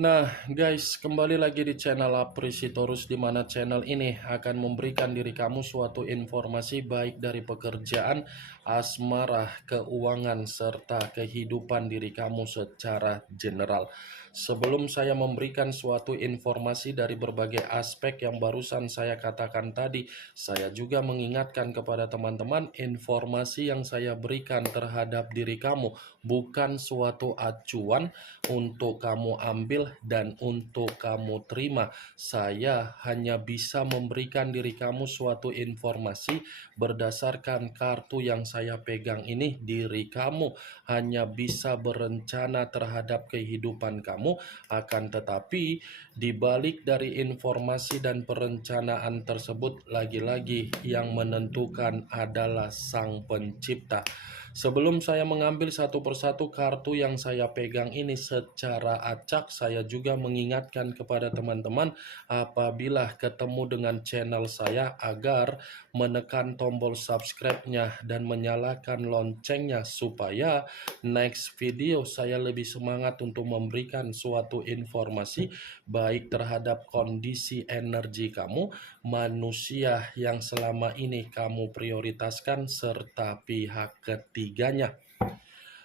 Nah, guys, kembali lagi di channel Aprisitorus, di mana channel ini akan memberikan diri kamu suatu informasi baik dari pekerjaan, asmara, keuangan, serta kehidupan diri kamu secara general. Sebelum saya memberikan suatu informasi dari berbagai aspek yang barusan saya katakan tadi, saya juga mengingatkan kepada teman-teman, informasi yang saya berikan terhadap diri kamu bukan suatu acuan untuk kamu ambil dan untuk kamu terima. Saya hanya bisa memberikan diri kamu suatu informasi berdasarkan kartu yang saya pegang ini. Diri kamu hanya bisa berencana terhadap kehidupan kamu, akan tetapi dibalik dari informasi dan perencanaan tersebut, lagi-lagi yang menentukan adalah Sang Pencipta. Sebelum saya mengambil satu persatu kartu yang saya pegang ini secara acak, saya juga mengingatkan kepada teman-teman apabila ketemu dengan channel saya agar menekan tombol subscribe-nya dan menyalakan loncengnya supaya next video saya lebih semangat untuk memberikan suatu informasi baik terhadap kondisi energi kamu, manusia yang selama ini kamu prioritaskan, serta pihak ketiganya.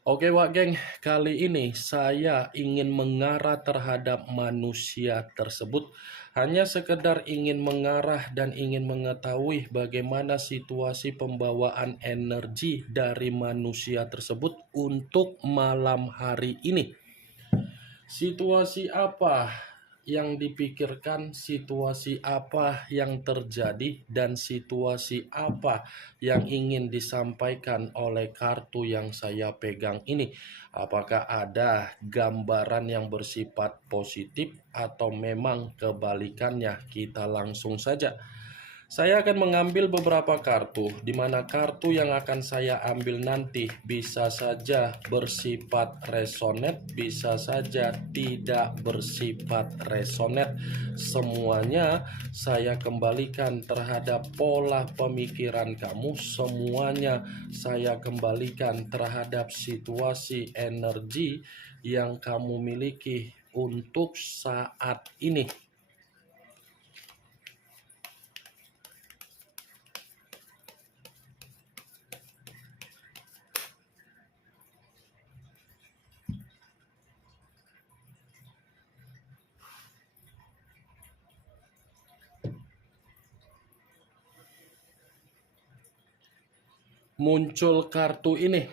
Oke Wak Geng, kali ini saya ingin mengarah terhadap manusia tersebut. Hanya sekedar ingin mengarah dan ingin mengetahui bagaimana situasi pembawaan energi dari manusia tersebut untuk malam hari ini. Situasi apa yang dipikirkan, situasi apa yang terjadi, dan situasi apa yang ingin disampaikan oleh kartu yang saya pegang ini. Apakah ada gambaran yang bersifat positif atau memang kebalikannya? Kita langsung saja. Saya akan mengambil beberapa kartu, di mana kartu yang akan saya ambil nanti bisa saja bersifat resonate, bisa saja tidak bersifat resonate. Semuanya saya kembalikan terhadap pola pemikiran kamu, semuanya saya kembalikan terhadap situasi energi yang kamu miliki untuk saat ini. Muncul kartu ini.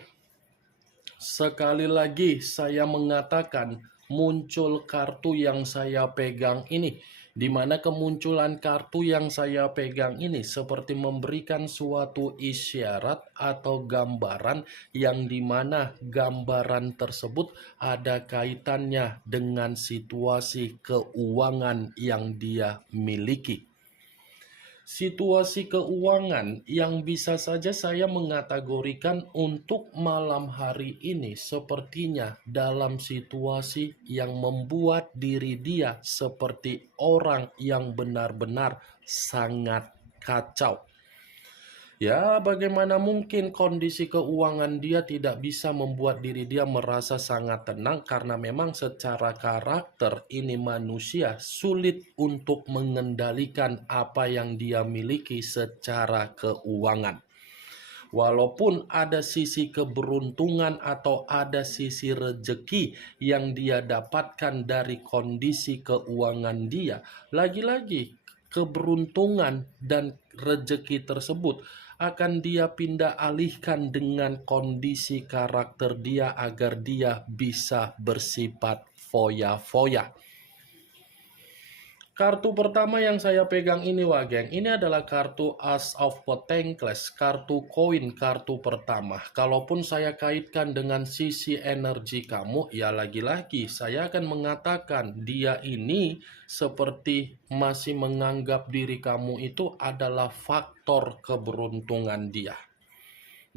Sekali lagi saya mengatakan muncul kartu yang saya pegang ini, di mana kemunculan kartu yang saya pegang ini seperti memberikan suatu isyarat atau gambaran yang dimana gambaran tersebut ada kaitannya dengan situasi keuangan yang dia miliki. Situasi keuangan yang bisa saja saya mengategorikan untuk malam hari ini sepertinya dalam situasi yang membuat diri dia seperti orang yang benar-benar sangat kacau. Ya, bagaimana mungkin kondisi keuangan dia tidak bisa membuat diri dia merasa sangat tenang, karena memang secara karakter ini manusia sulit untuk mengendalikan apa yang dia miliki secara keuangan. Walaupun ada sisi keberuntungan atau ada sisi rejeki yang dia dapatkan dari kondisi keuangan dia, lagi-lagi keberuntungan dan rejeki tersebut akan dia pindah alihkan dengan kondisi karakter dia agar dia bisa bersifat foya-foya. Kartu pertama yang saya pegang ini Wageng, ini adalah kartu Ace of Pentacles, kartu koin, kartu pertama. Kalaupun saya kaitkan dengan sisi energi kamu, ya lagi-lagi saya akan mengatakan dia ini seperti masih menganggap diri kamu itu adalah faktor keberuntungan dia.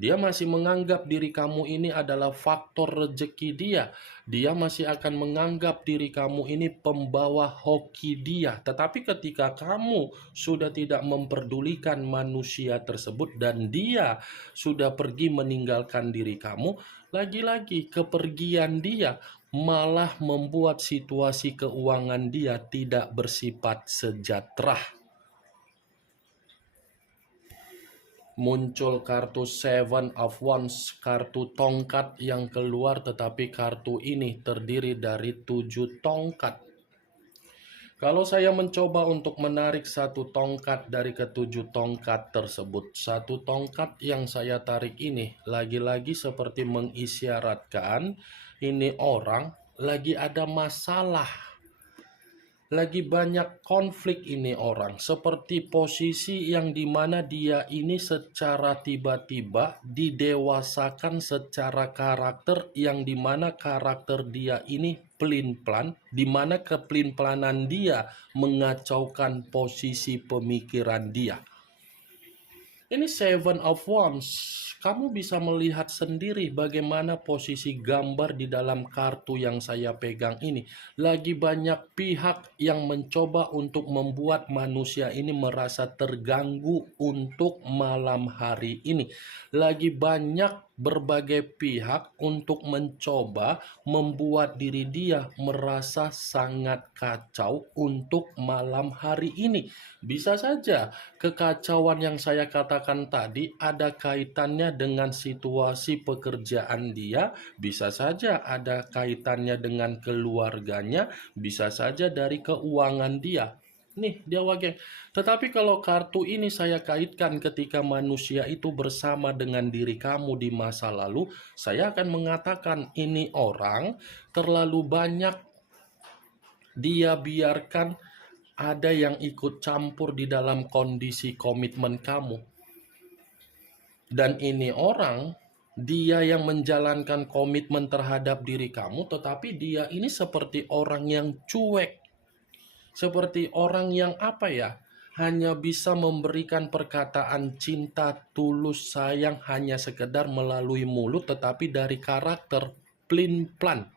Dia masih menganggap diri kamu ini adalah faktor rezeki dia. Dia masih akan menganggap diri kamu ini pembawa hoki dia. Tetapi ketika kamu sudah tidak memperdulikan manusia tersebut dan dia sudah pergi meninggalkan diri kamu, lagi-lagi kepergian dia malah membuat situasi keuangan dia tidak bersifat sejahtera. Muncul kartu Seven of Wands, kartu tongkat yang keluar, tetapi kartu ini terdiri dari 7 tongkat. Kalau saya mencoba untuk menarik satu tongkat dari ketujuh tongkat tersebut, satu tongkat yang saya tarik ini lagi-lagi seperti mengisyaratkan ini orang lagi ada masalah. Lagi banyak konflik ini orang, seperti posisi yang dimana dia ini secara tiba-tiba didewasakan secara karakter, yang dimana karakter dia ini pelin-pelan, dimana kepelin-pelanan dia mengacaukan posisi pemikiran dia. Ini Seven of Wands. Kamu bisa melihat sendiri bagaimana posisi gambar di dalam kartu yang saya pegang ini. Lagi banyak pihak yang mencoba untuk membuat manusia ini merasa terganggu untuk malam hari ini. Lagi banyak berbagai pihak untuk mencoba membuat diri dia merasa sangat kacau untuk malam hari ini. Bisa saja kekacauan yang saya katakan tadi ada kaitannya dengan situasi pekerjaan dia, bisa saja ada kaitannya dengan keluarganya, bisa saja dari keuangan dia. Nih, dia wageng. Tetapi kalau kartu ini saya kaitkan ketika manusia itu bersama dengan diri kamu di masa lalu, saya akan mengatakan ini orang terlalu banyak dia biarkan ada yang ikut campur di dalam kondisi komitmen kamu. Dan ini orang, dia yang menjalankan komitmen terhadap diri kamu, tetapi dia ini seperti orang yang cuek. Seperti orang yang hanya bisa memberikan perkataan cinta, tulus, sayang hanya sekedar melalui mulut, tetapi dari karakter pelin-pelan.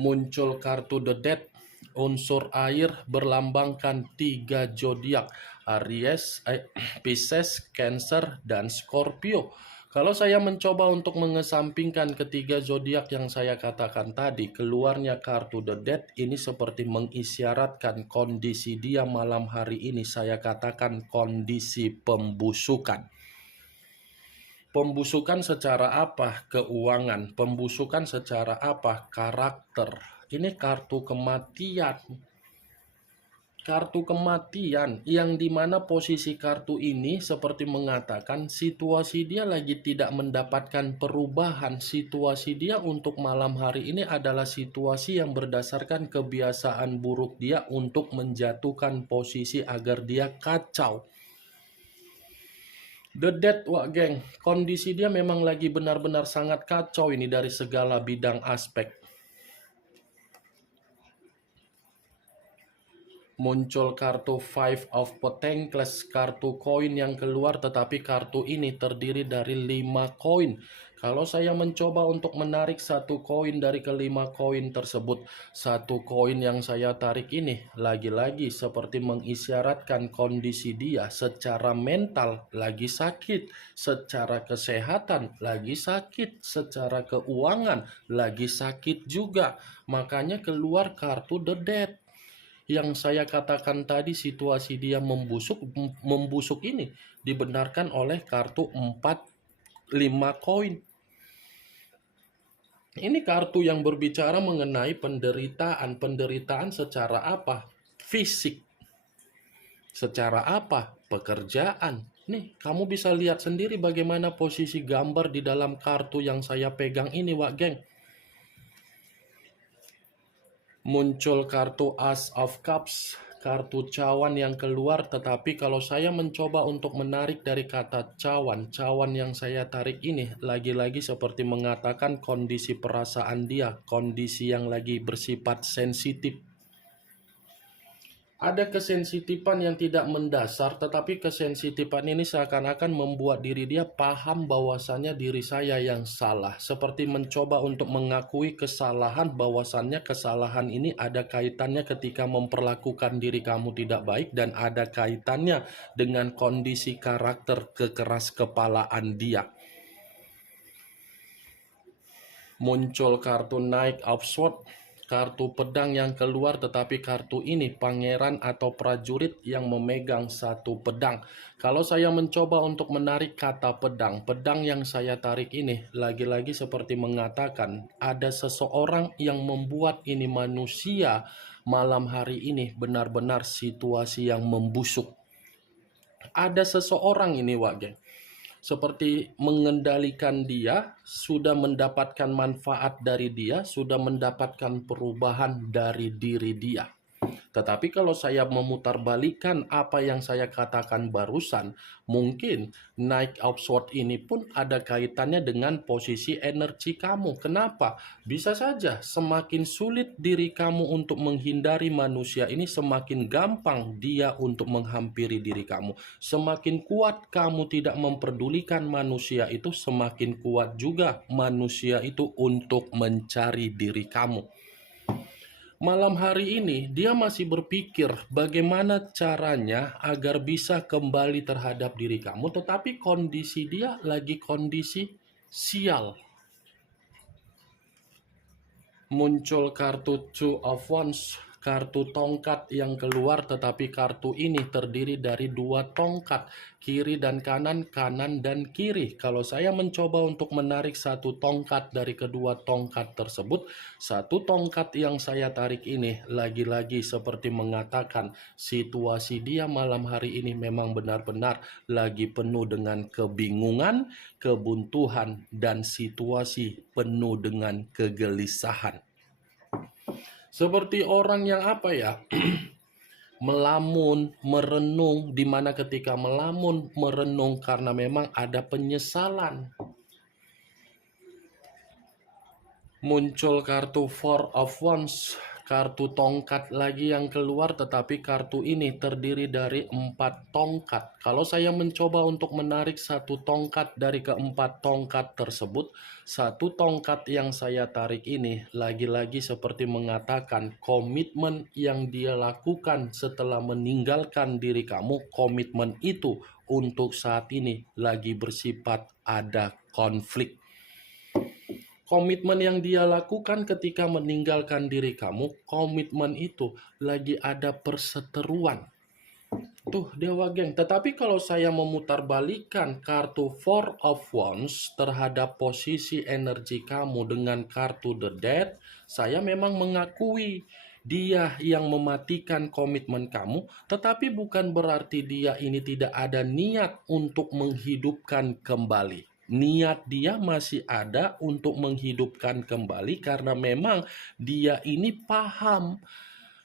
Muncul kartu The Death, unsur air berlambangkan 3 zodiak, Aries, Pisces, Cancer, dan Scorpio. Kalau saya mencoba untuk mengesampingkan ketiga zodiak yang saya katakan tadi, keluarnya kartu The Death ini seperti mengisyaratkan kondisi dia malam hari ini, saya katakan kondisi pembusukan. Pembusukan secara apa? Keuangan. Pembusukan secara apa? Karakter. Ini kartu kematian. Kartu kematian yang dimana posisi kartu ini seperti mengatakan situasi dia lagi tidak mendapatkan perubahan. Situasi dia untuk malam hari ini adalah situasi yang berdasarkan kebiasaan buruk dia untuk menjatuhkan posisi agar dia kacau. The Death, geng, kondisi dia memang lagi benar-benar sangat kacau ini dari segala bidang aspek. Muncul kartu Five of Pentacles, kartu koin yang keluar, tetapi kartu ini terdiri dari 5 koin. Kalau saya mencoba untuk menarik satu koin dari kelima koin tersebut, satu koin yang saya tarik ini lagi-lagi seperti mengisyaratkan kondisi dia secara mental lagi sakit, secara kesehatan lagi sakit, secara keuangan lagi sakit juga. Makanya keluar kartu The Death. Yang saya katakan tadi situasi dia membusuk ini dibenarkan oleh kartu 4, 5 koin. Ini kartu yang berbicara mengenai penderitaan secara apa? Fisik. Secara apa? Pekerjaan. Nih, kamu bisa lihat sendiri bagaimana posisi gambar di dalam kartu yang saya pegang ini, geng. Muncul kartu Ace of Cups, kartu cawan yang keluar, tetapi kalau saya mencoba untuk menarik dari kata cawan yang saya tarik ini lagi-lagi seperti mengatakan kondisi perasaan dia, kondisi yang lagi bersifat sensitif. Ada kesensitifan yang tidak mendasar, tetapi kesensitifan ini seakan-akan membuat diri dia paham bahwasannya diri saya yang salah. Seperti mencoba untuk mengakui kesalahan, bahwasannya kesalahan ini ada kaitannya ketika memperlakukan diri kamu tidak baik, dan ada kaitannya dengan kondisi karakter kekeras kepalaan dia. Muncul kartu Knight of Swords, kartu pedang yang keluar, tetapi kartu ini pangeran atau prajurit yang memegang satu pedang. Kalau saya mencoba untuk menarik kata pedang, pedang yang saya tarik ini lagi-lagi seperti mengatakan ada seseorang yang membuat ini manusia malam hari ini benar-benar situasi yang membusuk. Ada seseorang ini, Wak Geng, seperti mengendalikan dia, sudah mendapatkan manfaat dari dia, sudah mendapatkan perubahan dari diri dia. Tetapi kalau saya memutarbalikkan apa yang saya katakan barusan, mungkin Knight of Swords ini pun ada kaitannya dengan posisi energi kamu. Kenapa? Bisa saja semakin sulit diri kamu untuk menghindari manusia ini, semakin gampang dia untuk menghampiri diri kamu. Semakin kuat kamu tidak memperdulikan manusia itu, semakin kuat juga manusia itu untuk mencari diri kamu. Malam hari ini dia masih berpikir bagaimana caranya agar bisa kembali terhadap diri kamu, tetapi kondisi dia lagi kondisi sial. Muncul kartu Two of Wands, kartu tongkat yang keluar, tetapi kartu ini terdiri dari dua tongkat, kiri dan kanan, kanan dan kiri. Kalau saya mencoba untuk menarik satu tongkat dari kedua tongkat tersebut, satu tongkat yang saya tarik ini lagi-lagi seperti mengatakan situasi dia malam hari ini memang benar-benar lagi penuh dengan kebingungan, kebuntuan, dan situasi penuh dengan kegelisahan. Seperti orang yang melamun, merenung, di mana ketika melamun, merenung karena memang ada penyesalan. Muncul kartu Four of Wands, kartu tongkat lagi yang keluar, tetapi kartu ini terdiri dari 4 tongkat. Kalau saya mencoba untuk menarik satu tongkat dari keempat tongkat tersebut, satu tongkat yang saya tarik ini lagi-lagi seperti mengatakan komitmen yang dia lakukan setelah meninggalkan diri kamu, komitmen itu untuk saat ini lagi bersifat ada konflik. Komitmen yang dia lakukan ketika meninggalkan diri kamu, komitmen itu lagi ada perseteruan. Tuh Dewa Geng, tetapi kalau saya memutarbalikkan kartu Four of Wands terhadap posisi energi kamu dengan kartu The Death, saya memang mengakui dia yang mematikan komitmen kamu, tetapi bukan berarti dia ini tidak ada niat untuk menghidupkan kembali. Niat dia masih ada untuk menghidupkan kembali karena memang dia ini paham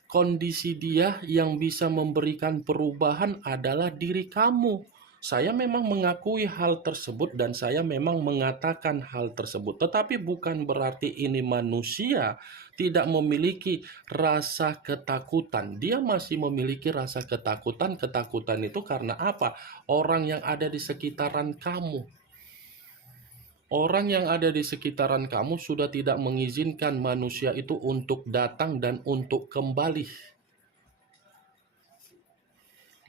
kondisi dia yang bisa memberikan perubahan adalah diri kamu. Saya memang mengakui hal tersebut dan saya memang mengatakan hal tersebut. Tetapi bukan berarti ini manusia tidak memiliki rasa ketakutan. Dia masih memiliki rasa ketakutan. Ketakutan itu karena apa? Orang yang ada di sekitaran kamu. Orang yang ada di sekitaran kamu sudah tidak mengizinkan manusia itu untuk datang dan untuk kembali.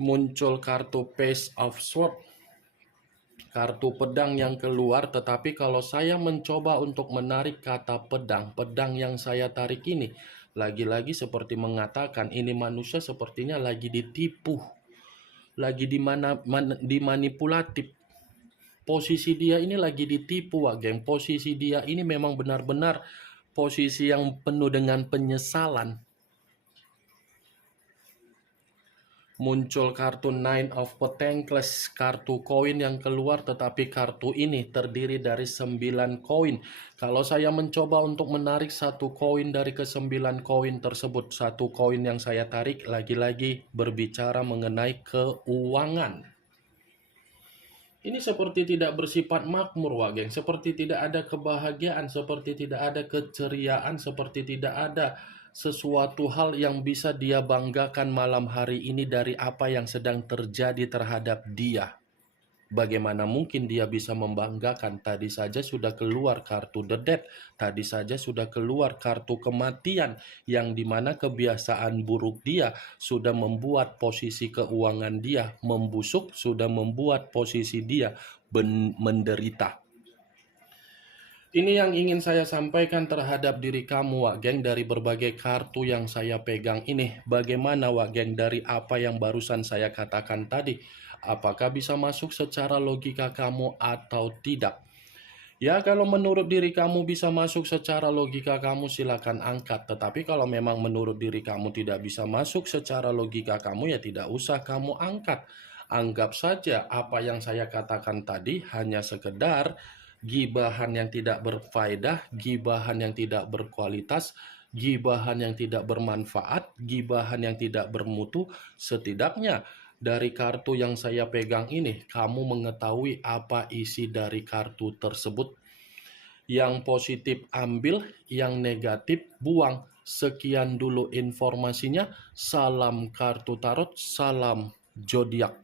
Muncul kartu Page of Swords, kartu pedang yang keluar, tetapi kalau saya mencoba untuk menarik kata pedang, pedang yang saya tarik ini lagi-lagi seperti mengatakan ini manusia sepertinya lagi ditipu, lagi dimanipulatif. Posisi dia ini lagi ditipu, geng. Posisi dia ini memang benar-benar posisi yang penuh dengan penyesalan. Muncul kartu Nine of Pentacles, kartu koin yang keluar, tetapi kartu ini terdiri dari 9 koin. Kalau saya mencoba untuk menarik satu koin dari ke-9 koin tersebut, satu koin yang saya tarik lagi-lagi berbicara mengenai keuangan. Ini seperti tidak bersifat makmur, Wak Geng. Seperti tidak ada kebahagiaan, seperti tidak ada keceriaan, seperti tidak ada sesuatu hal yang bisa dia banggakan malam hari ini dari apa yang sedang terjadi terhadap dia. Bagaimana mungkin dia bisa membanggakan? Tadi saja sudah keluar kartu The Death, tadi saja sudah keluar kartu kematian, yang dimana kebiasaan buruk dia sudah membuat posisi keuangan dia membusuk, sudah membuat posisi dia menderita. Ini yang ingin saya sampaikan terhadap diri kamu, Wak Geng, dari berbagai kartu yang saya pegang ini. Bagaimana, Wak Geng, dari apa yang barusan saya katakan tadi? Apakah bisa masuk secara logika kamu atau tidak? Ya, kalau menurut diri kamu bisa masuk secara logika kamu, silakan angkat. Tetapi kalau memang menurut diri kamu tidak bisa masuk secara logika kamu, ya tidak usah kamu angkat. Anggap saja apa yang saya katakan tadi hanya sekedar gibahan yang tidak berfaedah, gibahan yang tidak berkualitas, gibahan yang tidak bermanfaat, gibahan yang tidak bermutu. Setidaknya dari kartu yang saya pegang ini, kamu mengetahui apa isi dari kartu tersebut. Yang positif ambil, yang negatif buang. Sekian dulu informasinya. Salam kartu tarot, salam zodiak.